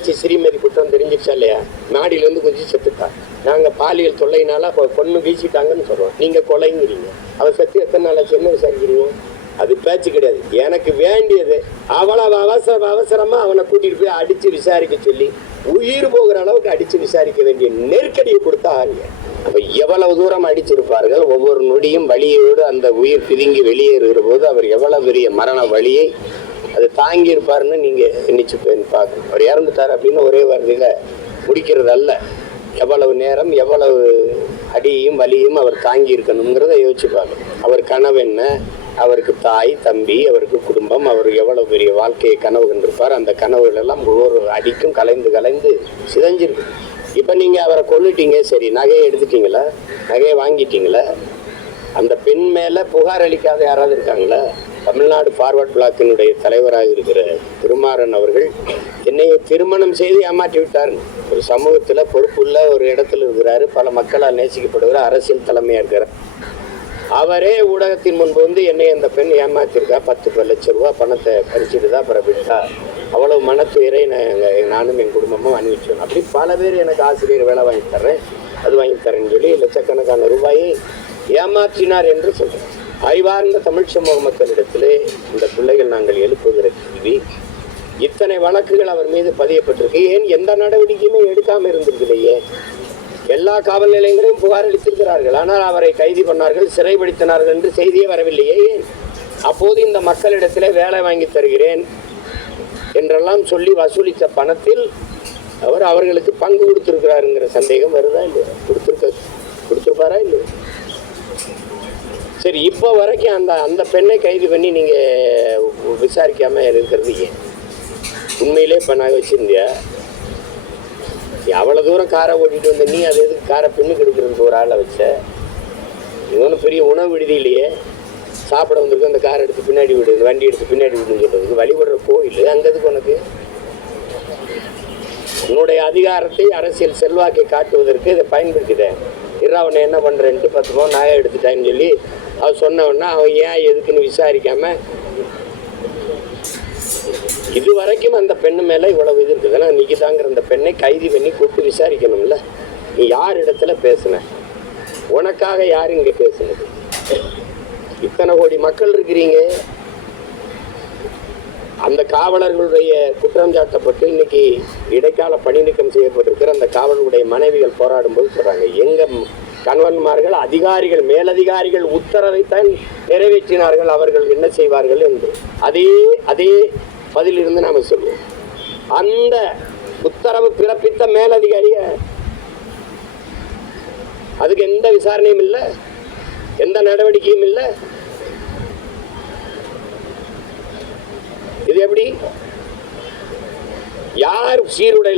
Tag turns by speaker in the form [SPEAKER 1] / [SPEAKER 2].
[SPEAKER 1] தங்கச்சி ஸ்ரீமதி குற்றம் தெரிஞ்சிருச்சா இல்லையா? மாடியில இருந்து கொஞ்சம் செத்துட்டா. நாங்க பாலியல் தொல்லைனால அப்ப பொண்ணு வீசிட்டாங்கன்னு சொல்றோம். நீங்க கொலைங்கிறீங்க. அவ செத்து எத்தனை நாள் ஆச்சு? என்ன விசாரிக்கிறீங்க? அது பேச்சு கிடையாது. எனக்கு வேண்டியது. அவ்வளவு அவசர அவசரமா அவனை கூட்டிட்டு போய் அடிச்சு விசாரிக்க சொல்லி உயிர் போகிற அளவுக்கு அடிச்சு விசாரிக்க வேண்டிய நெருக்கடியை கொடுத்தா ஆளுங்க அப்ப எவ்வளவு தூரம் அடிச்சிருப்பார்கள்? ஒவ்வொரு நொடியும் வலியோடு அந்த உயிர் பிதுங்கி வெளியேறுகிற போது அவர் எவ்வளவு பெரிய மரண வழியை அது தாங்கி இருப்பாருன்னு நீங்க நினைச்சு போய் பார்க்கணும். அவர் இறந்துட்டார் அப்படின்னு ஒரே வார்த்தையில முடிக்கிறது அல்ல எவ்வளவு நேரம் எவ்வளவு அடியையும் வலியும் அவர் தாங்கி இருக்கணுங்கிறத யோசிச்சு பார்க்கணும். அவர் கனவு என்ன? அவருக்கு தாய் தம்பி அவருக்கு குடும்பம் அவர் எவ்வளவு பெரிய வாழ்க்கையை கனவு கண்டிருப்பார்? அந்த கனவுகள் எல்லாம் ஒவ்வொரு அடிக்கும் கலைந்து கலைந்து சிதஞ்சிருக்கு. இப்போ நீங்கள் அவரை கொல்லுட்டீங்க சரி நகையை எடுத்துட்டீங்களா? நகையை வாங்கிட்டீங்களா? அந்த பெண் மேலே புகார் அளிக்காத யாராவது இருக்காங்களா? ஃபார்வர்ட் பிளாக்கினுடைய தலைவராக இருக்கிற திருமாறன் அவர்கள் என்னை திருமணம் செய்து ஏமாற்றி விட்டார். ஒரு சமூகத்தில் பொறுப்புள்ள ஒரு இடத்துல இருக்கிறாரு. பல மக்களால் நேசிக்கப்படுகிற அரசியல் தலைமையாக இருக்கிறார் அவரே ஊடகத்தின் முன்பு வந்து என்னை அந்த பெண் ஏமாத்திருக்கா. பத்து பத்து லட்சம் ரூபா பணத்தை பறிச்சுட்டு தான் அப்புறம் விட்டா அவ்வளவு மனத்துயரை நான் நானும் என் குடும்பமும் அனுபவிச்சோம் அப்படி பல பேர் எனக்கு ஆசிரியர் வேலை வாங்கி தர்றேன். அது வாங்கி தரேன்னு சொல்லி லட்சக்கணக்கான ரூபாயை ஏமாற்றினார் என்று சொல்கிறேன் அறிவார்ந்த தமிழ் சமூக மக்களிடத்திலே இந்த பிள்ளைகள் நாங்கள் எழுப்புகிற கேள்வி இத்தனை வழக்குகள் அவர் மீது பதியப்பட்டிருக்கு. ஏன் எந்த நடவடிக்கையுமே எடுக்காம இருந்திருக்கலையே? எல்லா காவல் நிலையங்களையும் புகார் அளித்திருக்கிறார்கள். ஆனால் அவரை கைது பண்ணார்கள் சிறைப்படுத்தினார்கள் என்று செய்தியே வரவில்லையே. ஏன் அப்போது இந்த மக்களிடத்திலே வேலை வாங்கி தருகிறேன் என்றெல்லாம் சொல்லி வசூலித்த பணத்தில் அவர் அவர்களுக்கு பங்கு கொடுத்திருக்கிறாருங்கிற சந்தேகம் வருதா இல்லையா? கொடுத்திருக்க கொடுத்திருப்பாரா இல்லையா சரி இப்போ வரைக்கும் அந்த அந்த பெண்ணை கைது பண்ணி நீங்கள் விசாரிக்காம இருக்கிறது ஏன்? உண்மையிலே இப்போ நான் வச்சிருந்தியா அவ்வளோ தூரம் காரை ஓட்டிட்டு வந்த நீ அது எதுக்கு காரை பெண்ணு எடுக்கிறதுக்கு ஒரு ஆளை வச்ச? இது ஒன்றும் பெரிய உணவு விடுதி இல்லையே சாப்பிட வந்திருக்கு அந்த காரை எடுத்து பின்னாடி விடு வண்டி எடுத்து பின்னாடி விடுன்னு சொல்கிறதுக்கு வழிபடுற கோயில் அங்கேதுக்கு உனக்கு? உன்னுடைய அதிகாரத்தை அரசியல் செல்வாக்கை காட்டுவதற்கு இதை பயன்படுத்திட்டேன். இரு அவனை என்ன பண்ணுறேன்ட்டு பத்து பவுன் நாயை எடுத்துட்டேன்னு சொல்லி அது சொன்னவொன்னா அவன் ஏன் எதுக்குன்னு விசாரிக்காம இது வரைக்கும் அந்த பெண்ணு மேலே இவ்வளவு இது இருக்குது ஏன்னா அந்த பெண்ணை கைது பண்ணி கூப்பிட்டு விசாரிக்கணும்ல. நீ யார் இடத்துல பேசுன? உனக்காக யார் இங்கே பேசுனது? இத்தனை கோடி மக்கள் இருக்கிறீங்க. அந்த காவலர்களுடைய குற்றம் சாட்டப்பட்டு இன்னைக்கு இடைக்கால பணி நீக்கம் செய்யப்பட்டிருக்கிற அந்த காவலர்களுடைய மனைவிகள் போராடும் போது சொல்றாங்க எங்க கணவன்மார்கள் அதிகாரிகள் மேலதிகாரிகள் உத்தரவைத்தான் நிறைவேற்றினார்கள். அவர்கள் என்ன செய்வார்கள் என்று. அதே அதே பதிலிருந்து நாம சொல்லுவோம் அந்த உத்தரவு பிறப்பித்த மேலதிகாரிய அதுக்கு எந்த விசாரணையும் இல்லை எந்த நடவடிக்கையும் இல்லை. இது எப்படி? யார் சீருடை